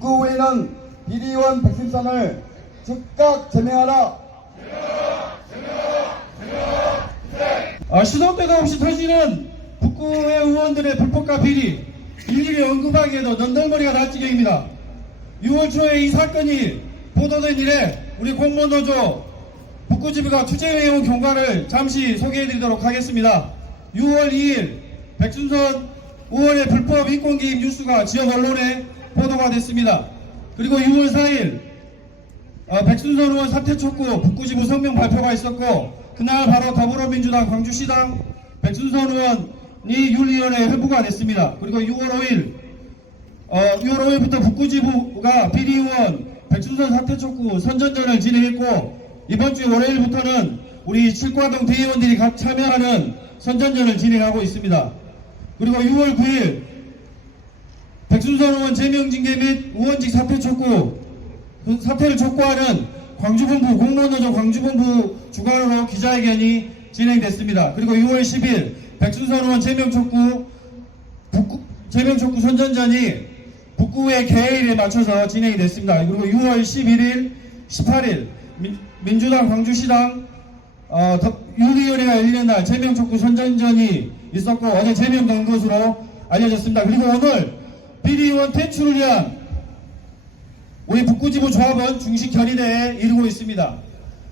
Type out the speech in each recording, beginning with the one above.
북구의회는 비리의원 백승선을 즉각 제명하라. 시도 때도 없이 터지는 북구의 의원들의 불법과 비리, 일일이 언급하기에도 넌덜머리가 날 지경입니다. 6월 초에 이 사건이 보도된 이래 우리 공무원노조 북구지부가 투쟁해온 경과를 잠시 소개해드리도록 하겠습니다. 6월 2일 백순선 의원의 불법 인권개입 뉴스가 지역 언론에 보도가 됐습니다. 그리고 6월 4일 백순선 의원 사퇴 촉구 북구지부 성명 발표가 있었고, 그날 바로 더불어민주당 광주시당 백순선 의원이 윤리위원회에 회부가 됐습니다. 그리고 6월 5일부터 북구지부가 비리의원 백순선 사퇴 촉구 선전전을 진행했고, 이번 주 월요일부터는 우리 칠과동 대의원들이 각 참여하는 선전전을 진행하고 있습니다. 그리고 6월 9일 백순선 의원 제명징계 및 의원직 사퇴를 촉구하는 광주본부 공무원노조 광주본부 주관으로 기자회견이 진행됐습니다. 그리고 6월 10일 백순선 의원 제명 촉구 선전전이 북구의 개회일에 맞춰서 진행이 됐습니다. 그리고 6월 11일, 18일 민주당 광주시당 윤리위원회가 열리는 날 제명 촉구 선전전이 있었고, 어제 제명된 것으로 알려졌습니다. 그리고 오늘 비리의원 퇴출을 위한 우리 북구지부 조합원 중식 결의대에 이루고 있습니다.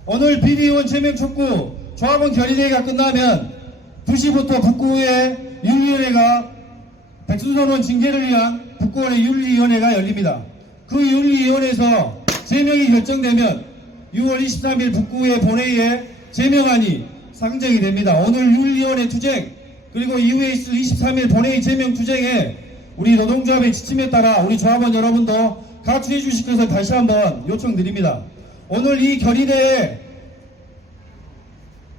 오늘 비리의원 제명 촉구 조합원 결의대회가 끝나면 2시부터 북구의 윤리위원회가 백순선 의원 징계를 위한 북구원의 윤리위원회가 열립니다. 그 윤리위원회에서 제명이 결정되면 6월 23일 북구의 본회의에 제명안이 상정이 됩니다. 오늘 윤리위원회 투쟁, 그리고 이후에 있을 23일 본회의 제명 투쟁에 우리 노동조합의 지침에 따라 우리 조합원 여러분도 가출해 주실 것을 다시 한번 요청드립니다. 오늘 이 결의대에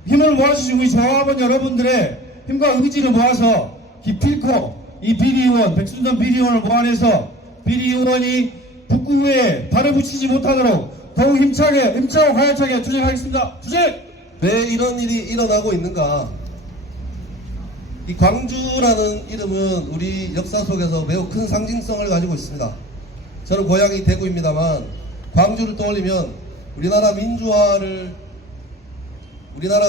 힘을 모아주신 우리 조합원 여러분들의 힘과 의지를 모아서 기필코 이 비리의원, 백순선 비리의원을 모아내서 비리의원이 북구에 발을 붙이지 못하도록 더욱 힘차고 가열차게 투쟁하겠습니다. 투쟁! 왜 이런 일이 일어나고 있는가? 이 광주라는 이름은 우리 역사 속에서 매우 큰 상징성을 가지고 있습니다. 저는 고향이 대구입니다만, 광주를 떠올리면 우리나라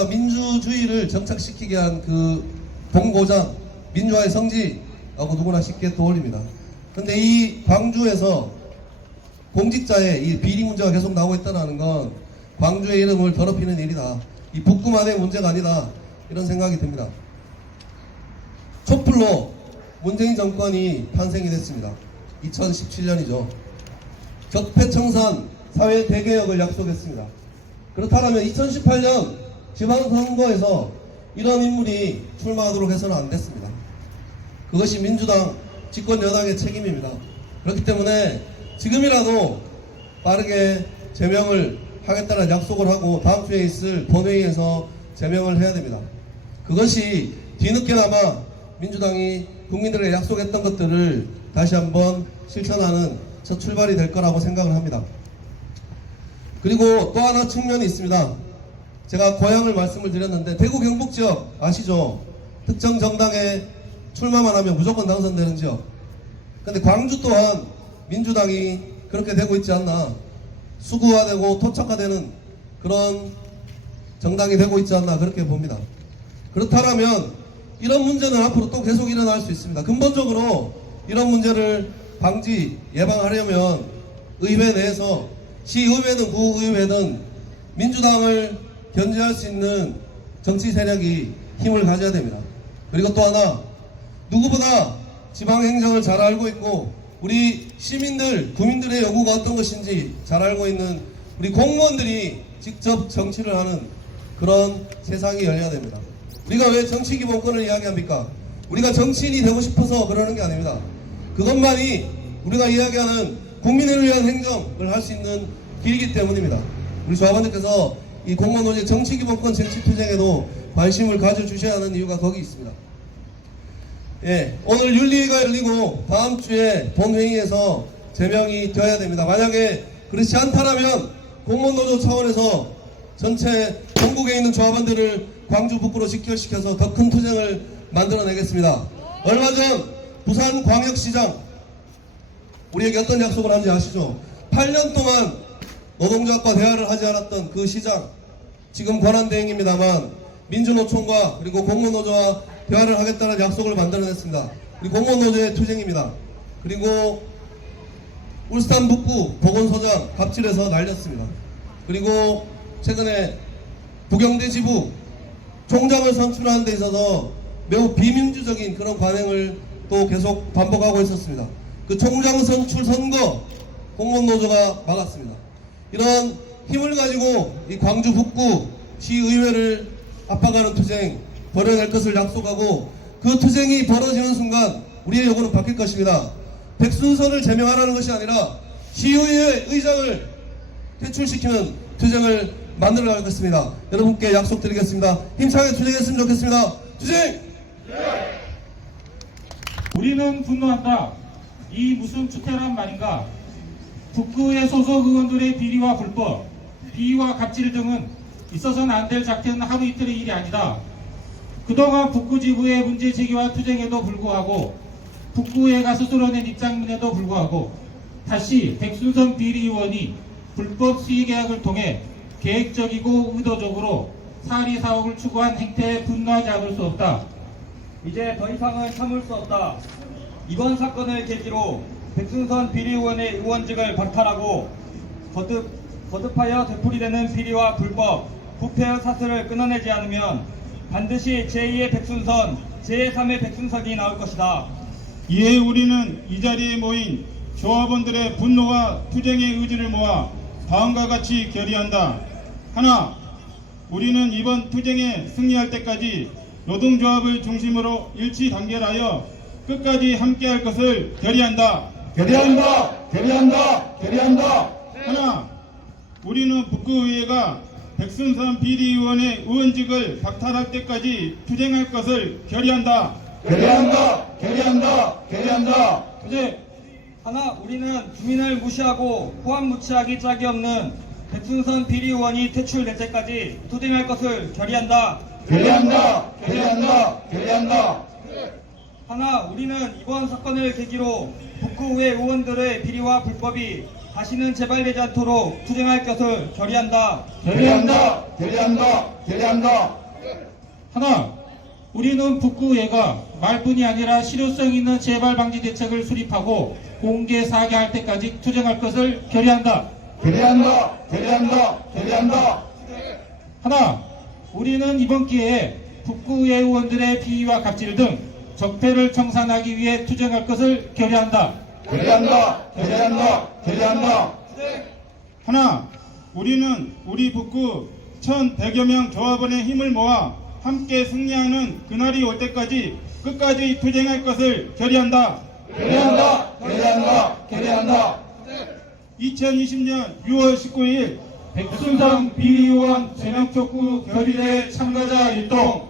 민주주의를 정착시키게 한 그 동고장, 민주화의 성지라고 누구나 쉽게 떠올립니다. 근데 이 광주에서 공직자의 이 비리 문제가 계속 나오고 있다는 건 광주의 이름을 더럽히는 일이다. 이 북구만의 문제가 아니다. 이런 생각이 듭니다. 촛불로 문재인 정권이 탄생이 됐습니다. 2017년이죠. 적폐청산 사회 대개혁을 약속했습니다. 그렇다면 2018년 지방선거에서 이런 인물이 출마하도록 해서는 안 됐습니다. 그것이 민주당 집권 여당의 책임입니다. 그렇기 때문에 지금이라도 빠르게 제명을 하겠다는 약속을 하고 다음 주에 있을 본회의에서 제명을 해야 됩니다. 그것이 뒤늦게나마 민주당이 국민들에게 약속했던 것들을 다시 한번 실천하는 첫 출발이 될 거라고 생각을 합니다. 그리고 또 하나 측면이 있습니다. 제가 고향을 말씀을 드렸는데, 대구 경북 지역 아시죠? 특정 정당에 출마만 하면 무조건 당선되는 지역. 근데 광주 또한 민주당이 그렇게 되고 있지 않나, 수구화되고 토착화되는 그런 정당이 되고 있지 않나, 그렇게 봅니다. 그렇다면 이런 문제는 앞으로 또 계속 일어날 수 있습니다. 근본적으로 이런 문제를 예방하려면 의회 내에서 시의회든 구의회든 민주당을 견제할 수 있는 정치 세력이 힘을 가져야 됩니다. 그리고 또 하나, 누구보다 지방행정을 잘 알고 있고 우리 시민들, 국민들의 요구가 어떤 것인지 잘 알고 있는 우리 공무원들이 직접 정치를 하는 그런 세상이 열려야 됩니다. 우리가 왜 정치 기본권을 이야기합니까? 우리가 정치인이 되고 싶어서 그러는 게 아닙니다. 그것만이 우리가 이야기하는 국민을 위한 행정을 할 수 있는 길이기 때문입니다. 우리 조합원들께서 이 공무원노조의 정치 기본권 쟁취 투쟁에도 관심을 가져주셔야 하는 이유가 거기 있습니다. 예, 오늘 윤리회가 열리고 다음 주에 본회의에서 제명이 되어야 됩니다. 만약에 그렇지 않다면 공무원노조 차원에서 전체 전국에 있는 조합원들을 광주 북구로 직결시켜서 더 큰 투쟁을 만들어내겠습니다. 얼마 전 부산광역시장 우리에게 어떤 약속을 한지 아시죠? 8년 동안 노동조합과 대화를 하지 않았던 그 시장, 지금 권한대행입니다만 민주노총과 그리고 공무노조와 대화를 하겠다는 약속을 만들어냈습니다. 그리고 공무노조의 투쟁입니다. 그리고 울산 북구 보건소장 갑질해서 날렸습니다. 그리고 최근에 부경대 지부 총장을 선출하는 데 있어서 매우 비민주적인 그런 관행을 또 계속 반복하고 있었습니다. 그 총장 선출 선거 공무노조가 막았습니다. 이런 힘을 가지고 이 광주 북구 시의회를 압박하는 투쟁 벌여낼 것을 약속하고 그 투쟁이 벌어지는 순간 우리의 요구는 바뀔 것입니다. 백순선을 제명하라는 것이 아니라 시의회 의장을 퇴출시키는 투쟁을 만들어 가겠습니다. 여러분께 약속드리겠습니다. 힘차게 투쟁했으면 좋겠습니다. 투쟁! 우리는 분노한다. 이 무슨 추태란 말인가? 북구의 소속 의원들의 비리와 불법, 비위와 갑질 등은 있어서는 안 될 작태는 하루 이틀의 일이 아니다. 그동안 북구 지부의 문제 제기와 투쟁에도 불구하고 북구회가 스스로 낸 입장문에도 불구하고 다시 백순선 비리의원이 불법 수의계약을 통해 계획적이고 의도적으로 사리 사옥을 추구한 행태에 분노하지 않을 수 없다. 이제 더 이상은 참을 수 없다. 이번 사건을 계기로 백순선 비리의원의 의원직을 박탈하고 거듭하여 되풀이되는 비리와 불법, 부패의 사슬을 끊어내지 않으면 반드시 제2의 백순선, 제3의 백순선이 나올 것이다. 이에 우리는 이 자리에 모인 조합원들의 분노와 투쟁의 의지를 모아 다음과 같이 결의한다. 하나, 우리는 이번 투쟁에 승리할 때까지 노동조합을 중심으로 일치 단결하여 끝까지 함께할 것을 결의한다. 결의한다! 결의한다! 결의한다! 하나, 우리는 북구의회가 백순선 비리의원의 의원직을 박탈할 때까지 투쟁할 것을 결의한다. 결의한다! 결의한다! 결의한다! 투쟁! 하나, 우리는 주민을 무시하고 호환무치하기 짝이 없는 백순선 비리의원이 퇴출될 때까지 투쟁할 것을 결의한다. 결의한다! 결의한다! 결의한다! 하나, 우리는 이번 사건을 계기로 북구의회 의원들의 비리와 불법이 다시는 재발되지 않도록 투쟁할 것을 결의한다. 결의한다! 결의한다! 결의한다! 하나, 우리는 북구의회가 말뿐이 아니라 실효성 있는 재발 방지 대책을 수립하고 공개 사과할 때까지 투쟁할 것을 결의한다. 결의한다! 결의한다! 결의한다! 하나, 우리는 이번 기회에 북구의회 의원들의 비위와 갑질 등 적폐를 청산하기 위해 투쟁할 것을 결의한다. 결의한다! 결의한다! 결의한다! 하나, 우리는 우리 북구 1,100여 명 조합원의 힘을 모아 함께 승리하는 그날이 올 때까지 끝까지 투쟁할 것을 결의한다. 결의한다! 결의한다! 결의한다! 2020년 6월 19일 백순선 비리의원 제명 촉구 결의대 참가자 일동.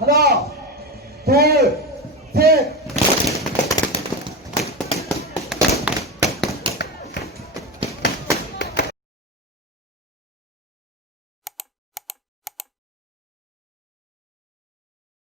하나, 둘, 셋,